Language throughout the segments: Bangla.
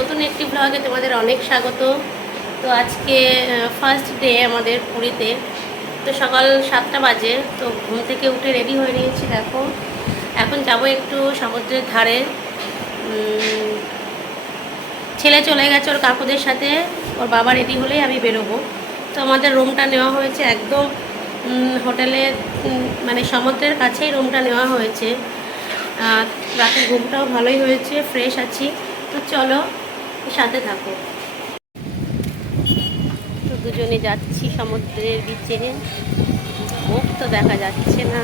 নতুন একটি ব্লগে তোমাদের অনেক স্বাগত। তো আজকে ফার্স্ট ডে আমাদের পুরীতে। তো সকাল 7টা বাজে, তো ঘুম থেকে উঠে রেডি হয়ে নিয়েছি। দেখো এখন যাব একটু সমুদ্রের ধারে। ছেলে চলে গেছে ওর কাকুদের সাথে, ওর বাবা রেডি হলেই আমি বেরোবো। তো আমাদের রুমটা নেওয়া হয়েছে একদম হোটেলে, মানে সমুদ্রের কাছেই রুমটা নেওয়া হয়েছে। রাতের ঘুমটাও ভালোই হয়েছে, ফ্রেশ আছি। তো চলো সাথে থাকো। তো দুজনে যাচ্ছি সমুদ্রের বিচে, মুখ তো দেখা যাচ্ছে না।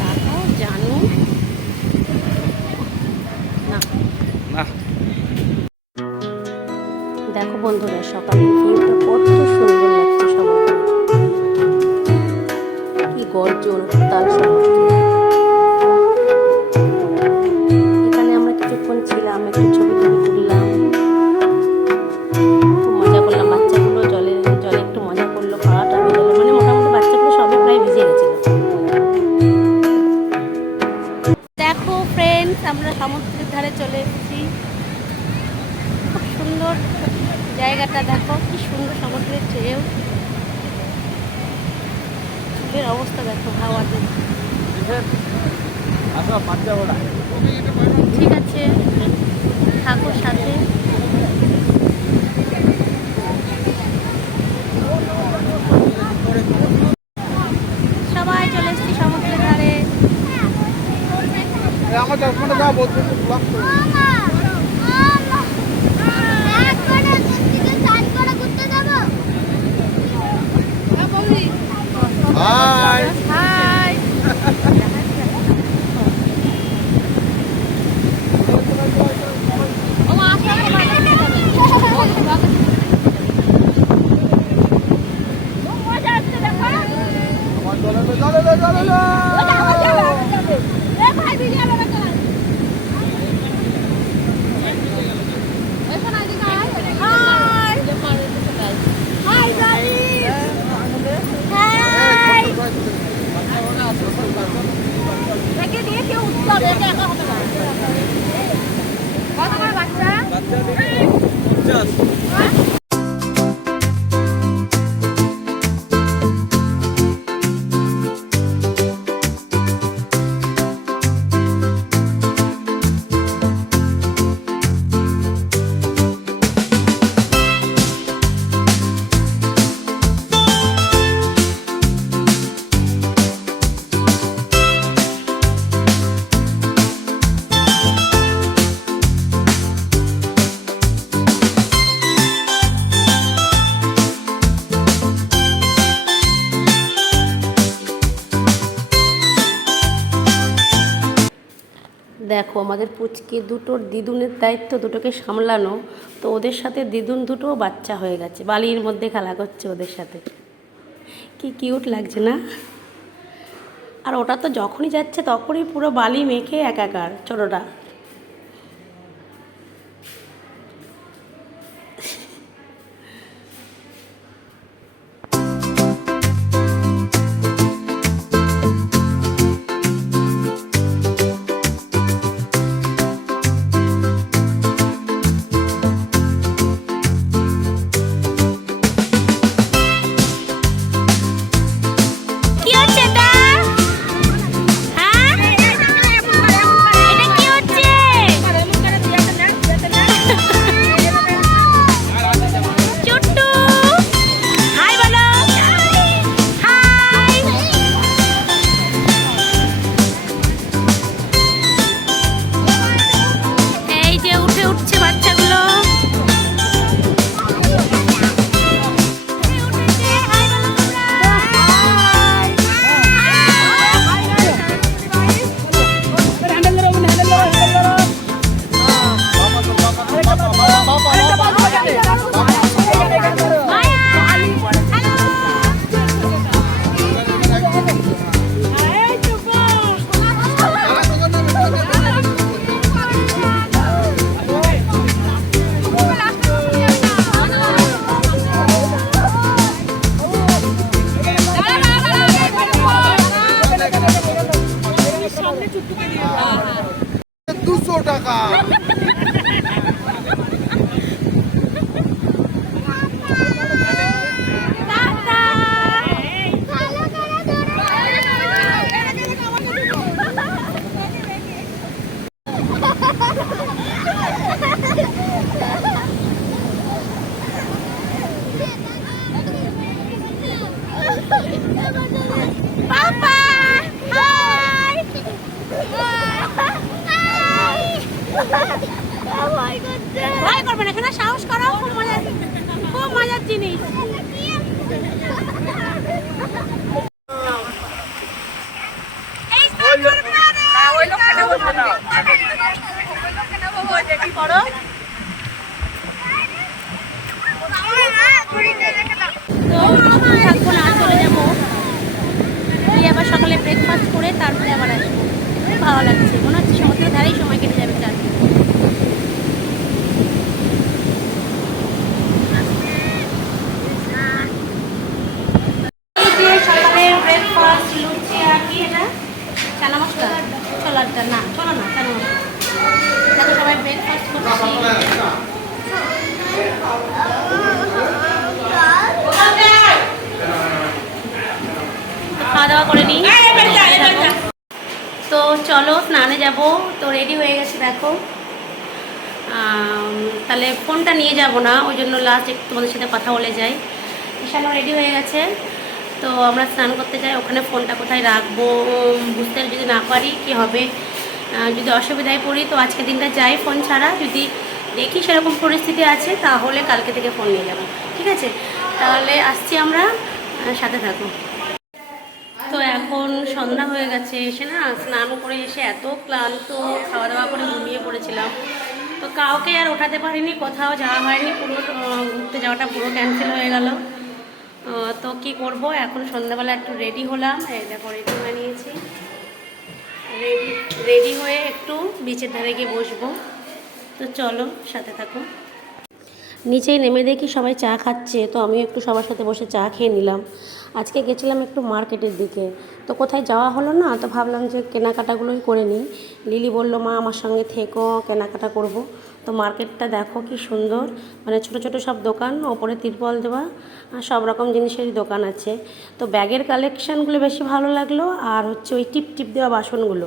তাকাও জানো না। দেখো বন্ধুরা, সকালের ভিউটা কত সুন্দর লাগছে। সমুদ্রে কি গর্জন, তার সমুদ্র। এখানে আমরা কিছুক্ষণ ছিলাম, একটু ছবি তুললাম, খুব মজা করলাম। বাচ্চাগুলো জলে জলে একটু মজা করলো, পাটা ভেজালো, মানে মোটামুটি বাচ্চাগুলো সবই প্রায় ভিজে গেছিল। দেখো ফ্রেন্ডস, আমরা সমুদ্রের ধারে চলে এসেছি। খুব সুন্দর জায়গাটা, দেখো কি সুন্দর সমুদ্রের ঢেউ। চুলের অবস্থা দেখো হাওয়াতে। ঠিক আছে, ঠাকুর সাথে। সবাই চলে এসেছি সমুদ্রের ধারে। আমার 10 মিনিট দাও, বলছি ব্লক করো। High high. দেখো আমাদের পুচকে দুটোর দিদুনের দায়িত্ব, দুটোকে সামলানো। তো ওদের সাথে দিদুন দুটো বাচ্চা হয়ে গেছে, বালির মধ্যে খেলা করছে ওদের সাথে। কি কিউট লাগছে না? আর ওটা তো যখনই যাচ্ছে তখনই পুরো বালি মেখে একাকার ছোটোটা। কি হচ্ছে এটা? হ্যাঁ, এটা কি হচ্ছে? ভয় করবে না, এখানে সাহস করো, খুব মজার জিনিস। তো থাকবো না, চলে যাবো, গিয়ে আবার সকালে ব্রেকফাস্ট করে তারপরে আবার আসবো। খুব ভালো লাগছে, মনে হচ্ছে সমুদ্রের ধারেই সময় কেটে যাবে চার। সকালে ব্রেকফাস্ট লুচি আর কি এটা চানা মশলা, ছোলারটা না, চলো না চানা মশলা। দেখো সবাই ব্রেকফাস্ট করছি। খাওয়া দাওয়া করে নিই। তো চলো স্নানে যাব, তো রেডি হয়ে গেছে দেখো। তাহলে ফোনটা নিয়ে যাব না, ওই জন্য লাস্ট একটু তোমাদের সাথে কথা বলে যাই। ঈশানও রেডি হয়ে গেছে, তো আমরা স্নান করতে যাই। ওখানে ফোনটা কোথায় রাখবো বুঝতে যদি না পারি কি হবে, যদি অসুবিধায় পড়ি তো আজকে দিনটা যাই ফোন ছাড়া। যদি দেখি সেরকম পরিস্থিতি আছে তাহলে কালকে থেকে ফোন নিয়ে যাবো, ঠিক আছে? তাহলে আসছি আমরা, সাথে থাকো। তো এখন সন্ধ্যা হয়ে গেছে, এসে না স্নান করে এসে এত ক্লান্ত, খাওয়া দাওয়া করে ঘুমিয়ে পড়েছিলাম। তো কাউকে আর ওঠাতে পারিনি, কোথাও যাওয়া হয়নি, পুরো ঘুরতে যাওয়াটা পুরো ক্যান্সেল হয়ে গেল। তো কি করব, এখন সন্ধ্যাবেলা একটু রেডি হলাম, এই দেখো রেডি হয়ে নিয়েছি। রেডি হয়ে একটু বিচের ধারে গিয়ে বসবো। তো চলো সাথে থাকো। নিচেই নেমে দেখি সবাই চা খাচ্ছে, তো আমি একটু সবার সাথে বসে চা খেয়ে নিলাম। আজকে গেছিলাম একটু মার্কেটের দিকে, তো কোথায় যাওয়া হলো না, তো ভাবলাম যে কেনাকাটাগুলোই করে নিই। লিলি বলল মা আমার সঙ্গে থেকো, কেনাকাটা করব। তো মার্কেটটা দেখো কি সুন্দর, মানে ছোট ছোট সব দোকান, ওপরে তিরপল দেওয়া, আর সব রকম জিনিসেরই দোকান আছে। তো ব্যাগের কালেকশানগুলো বেশি ভালো লাগলো, আর হচ্ছে ওই টিপ টিপ দেওয়া বাসনগুলো।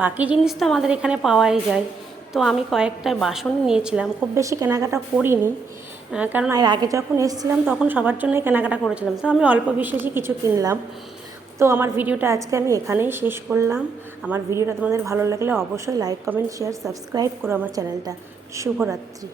বাকি জিনিস তো আমাদের এখানে পাওয়াই যায়। তো আমি কয়েকটা বাসন নিয়েছিলাম, খুব বেশি কেনাকাটা করিনি, কারণ এর আগে যখন এসেছিলাম তখন সবার জন্যই কেনাকাটা করেছিলাম। তো আমি অল্প বিশেষই কিছু কিনলাম। তো আমার ভিডিওটা আজকে আমি এখানেই শেষ করলাম। আমার ভিডিওটা তোমাদের ভালো লাগলে অবশ্যই লাইক কমেন্ট শেয়ার সাবস্ক্রাইব করো আমার চ্যানেলটা। শুভরাত্রি।